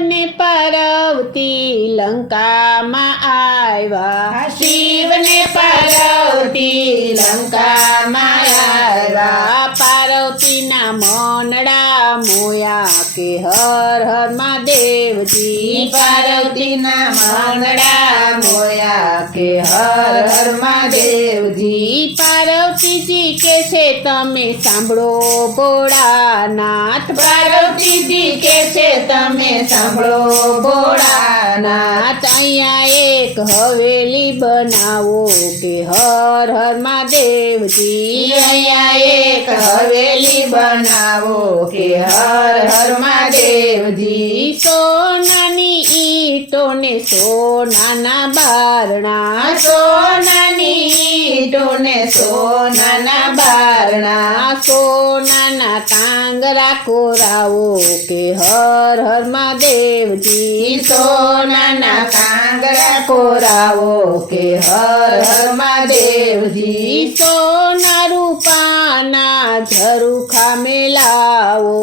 શિવને પાર્વતી લંકામાં આવ્યા, શિવને પાર્વતી લંકામાં આવ્યા, પાર્વતીના મનડા મોયા કે હર હર મહાદેવજી, પાર્વતીના મનડા મોયા કે હર હર મહાદેવજી, પાર્વતીજી કે છે તમે સાંભળો ભોળાનાથ, પાર્વતીજી કે છે તમે સાંભળો ભોળાનાથ, અહીંયા એક હવેલી બનાવો કે હર હર મહાદેવજી, અહીંયા એક હવેલી બનાવો કે હર હર મહાદેવજી, સોનાની ઈંટોને સોનાના બારણા, સોનાની ઈંટોને સોનાના બારણા, સોનાના કાંગરા કોરાવો કે હર હર મહાદેવજી, સોનાના કાંગરા કોરાવો કે હર હર મહાદેવજી, સોના રૂપાના ઝરૂખા મેલાવો,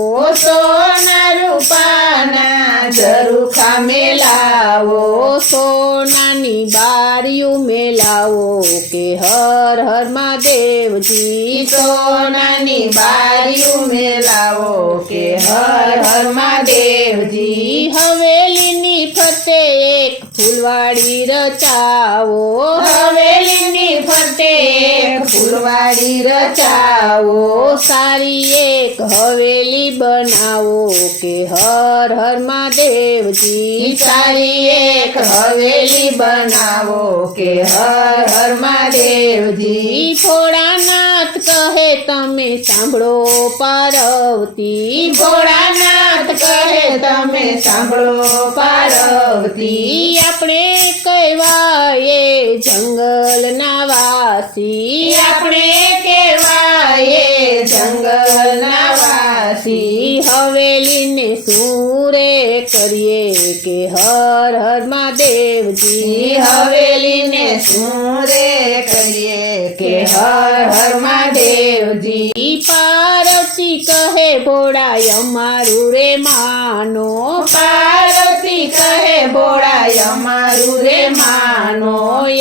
સોના રૂપાના ઝરૂખા મેલાવો, સોનાની બારીઓ મેલાવો કે હર હર મહાદેવજી, સોનાની બારીઓ મેલાવો કે હર હર મહાદેવજી, હવેલીની ફરતે એક ફૂલવાડી રચાવો, હવેલીની ફરતે એક ફૂલવાડી રચાવો, સારી એક હવેલી બનાવો કે હર હર મહાદેવજી, સારી એક હવેલી બનાવો કે હર હર મહાદેવજી, ભોળાનાથ કહે તમે સાંભળો પાર્વતી, ભોળાનાથ કહે તમે સાંભળો પાર્વતી, આપણે કહેવાય જંગલના વાસી, આપણે કહેવાય જંગલના વાસી, હવેલીને શું રે કરીએ કે હર હર મહાદેવજી, હવેલીને શું રે કરીએ કે હર હર મહાદેવજી, પાર્વતી કહે ભોળા અમારું રે માનો, પાર્વતી કહે ભોળા અમારું રે માનો,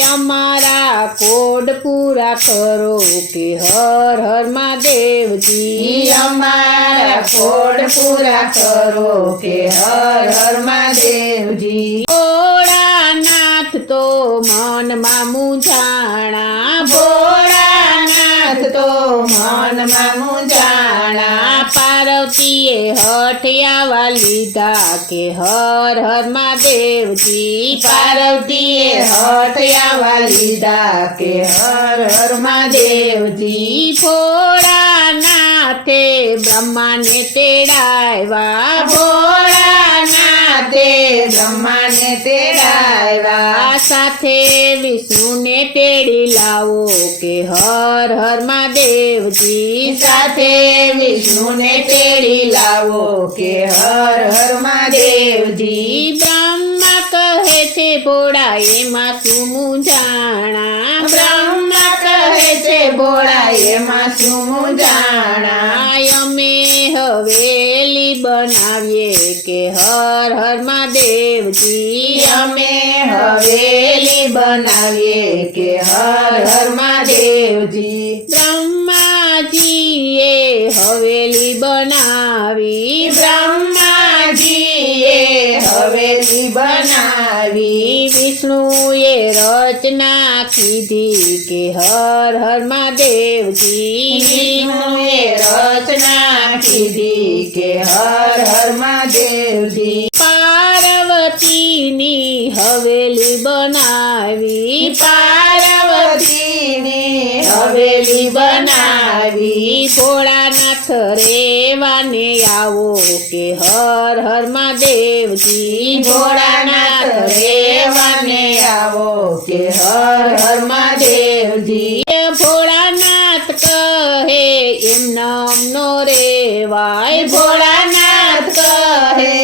અમારા કોડ પૂરા કરો કે હર હર મહાદેવજી, અમારા કોડ પૂરા કરો કે હર હર મહાદેવજી, ભોળાનાથ તો મનમાં મૂંઝાણા, ભોળાનાથ તો મનમાં મૂંઝાણા, પાર્વતીએ હઠિયાવા લીધા કે હર હર મહાદેવજી, પાર્વતીએ હઠિયાવા લીધા કે હર હર મહાદેવજી, ભોળાનાથે બ્રહ્માને તેડાવ્યા, ભોળાનાથે બ્રહ્માને તેડાવ્યા, સાથે વિષ્ણુને તેડી લાવો કે હર હર મહાદેવજી, સાથે વિષ્ણુને તેડી લાવો કે હર હર મહાદેવજી, બ્રહ્મા કહે છે ભોળા એમાં શું મૂંઝાણા, બ્રહ્મા કહે છે ભોળા એમાં શું મૂંઝાણા, અમે હવેલી બનાવીએ કે હર હર મહાદેવજી, અમે હવેલી બનાવીએ કે હર હર મહાદેવજી, બ્રહ્માજીએ હવેલી બનાવી, બ્રહ્માજીએ હવેલી બનાવી, વિષ્ણુએ રચના કીધી કે હર હર મહાદેવજી, વિષ્ણુએ રચના કીધી કે હર હર મહાદેવજી, પાર્વતીની હવેલી બનાવી, પાર્વતીની હવેલી બનાવી, ભોળાનાથ રેવાને આવો કે હર હર મહાદેવજી, ભોળાનાથ રેવાને આવો કે હર હર મહાદેવજી, ભોળાનાથ કહે એમ નામ નો રેવાય, ભોળાનાથ કહે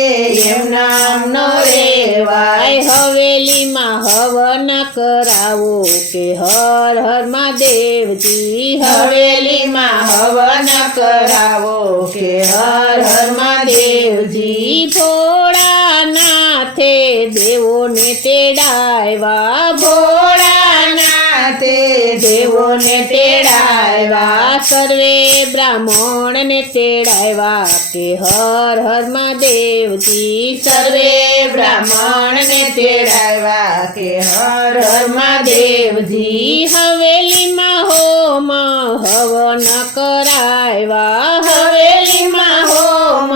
એમ નામ નો રેવાય, હવેલીમાં હવન કરાવો કે હર હર મહાદેવજી, હવેલીમાં હવન કરાવો કે હર હર મહાદેવજી, ભોળાનાથ તેડાવ્યા ભોળાનાથે દેવોને તેડાવ્યા સર્વે બ્રાહ્મણને તેડાવ્યા કે હર હર મહાદેવજી સર્વે બ્રાહ્મણને તેડાવ્યા કે હર હર મહાદેવજી હવેલીમાં હોમ હવન કરાવ્યા હવેલીમાં હોમ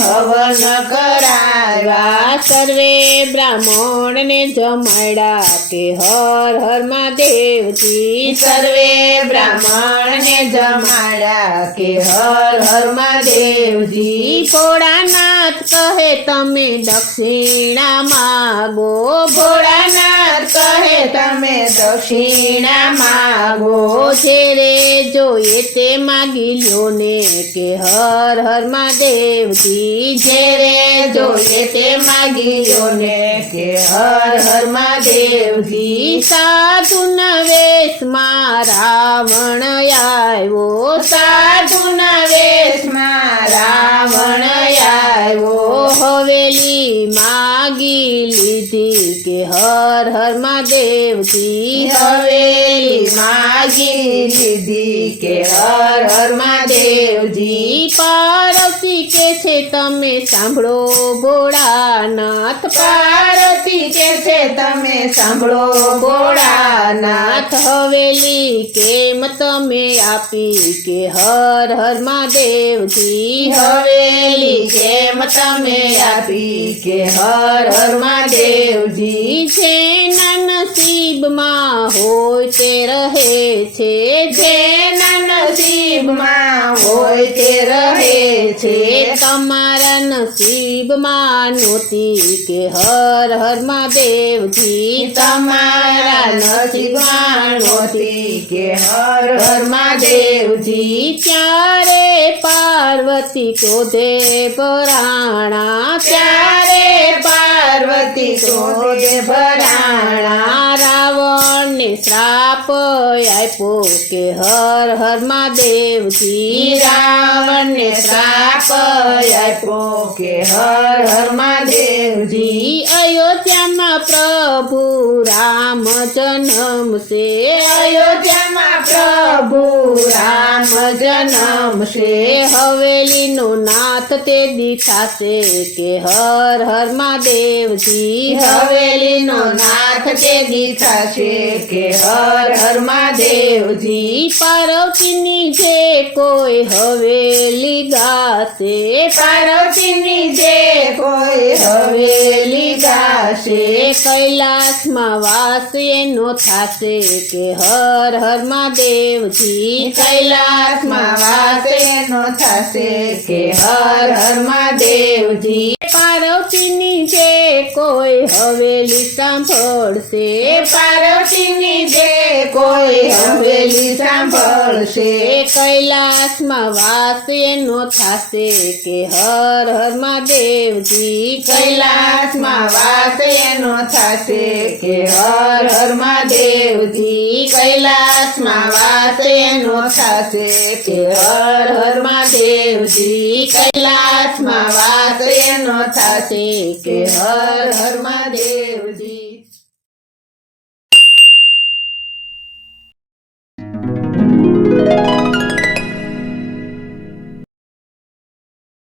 હવન કરાવ્યા સર્વે બ્રાહ્મણને જમાડ્યા કે હર હર મહાદેવજી સર્વે બ્રાહ્મણને જમાડ્યા કે હર હર મહાદેવજી ભોળાનાથ કહે તમે દક્ષિણા માગો ભોળાનાથ કહે તમે દક્ષિણા માગો જેરે જોઈએ તે માગી લ્યો ને કે હર હર મહાદેવજી જેરે જોઈએ તે માગીઓ ને કે હર હર મહાદેવજી સાધુના વેશમાં રાવણ આવ્યો સાધુના વેશમાં રાવણ આવ્યો હવેલી માગી લીધી કે હર હર મહાદેવજી હવેલી માગી લીધી કે હર હર મહાદેવજી પાર્વતી કે છે તમે સાંભળો ભોળાનાથ પાર્વતી કે છે તમે સાંભળો ભોળાનાથ હવેલી કેમ તમે આપી કે હર હર મહાદેવજી હવેલી કેમ તમે આપી કે હર હર મહાદેવજી જેના નસીબમાં હોય તે રહે છે જેના નસીબમાં હોય તે રહે છે તમારા નસીબમાં નહોતી કે હર હર મહાદેવજી તમારા નસીબમાં નહોતી કે હર હર મહાદેવજી ત્યારે પાર્વતી ક્રોધે ભરાણા ત્યારે પાર્વતી ક્રોધે ભરાણા રાવણને શ્રાપ આપ્યો કે હર હર મહાદેવજી રાવણને શ્રાપ આપ્યો કે હર હર મહાદેવજી અયોધ્યામાં પ્રભુ રામ જન્મશે અયોધ્યામાં પ્રભુ રામ જન્મશે હવેલીનો નાથ તે દીઠાશે કે હર હર મહાદેવજી હવેલીનો નાથ તે દીઠાશે કે હર હર મહાદેવજી પાર્વતીની જે કોઈ હવેલી ગાશે પાર્વતીની જે કોઈ હવેલી ગાશે કૈલાસમાં વાસ એનો થાશે કે હર હર મહાદેવજી કૈલાસમાં વાસ એનો થશે કે હર હર મહાદેવજી પાર્વતીની જે કોઈ હવેલી સાંભળશે પાર્વતીની જે કોઈ હવેલી સાંભળશે કૈલાસમાં વાસ એનો થાશે કે હર હર મહાદેવજી કૈલાસમાં વાસ એનો થશે કે હર હર મહાદેવજી કૈલાસમાં વાસ એનો થશે કે હર હર મહાદેવજી કૈલાસમાં વાસ એનો થશે કે હર હર મહાદેવ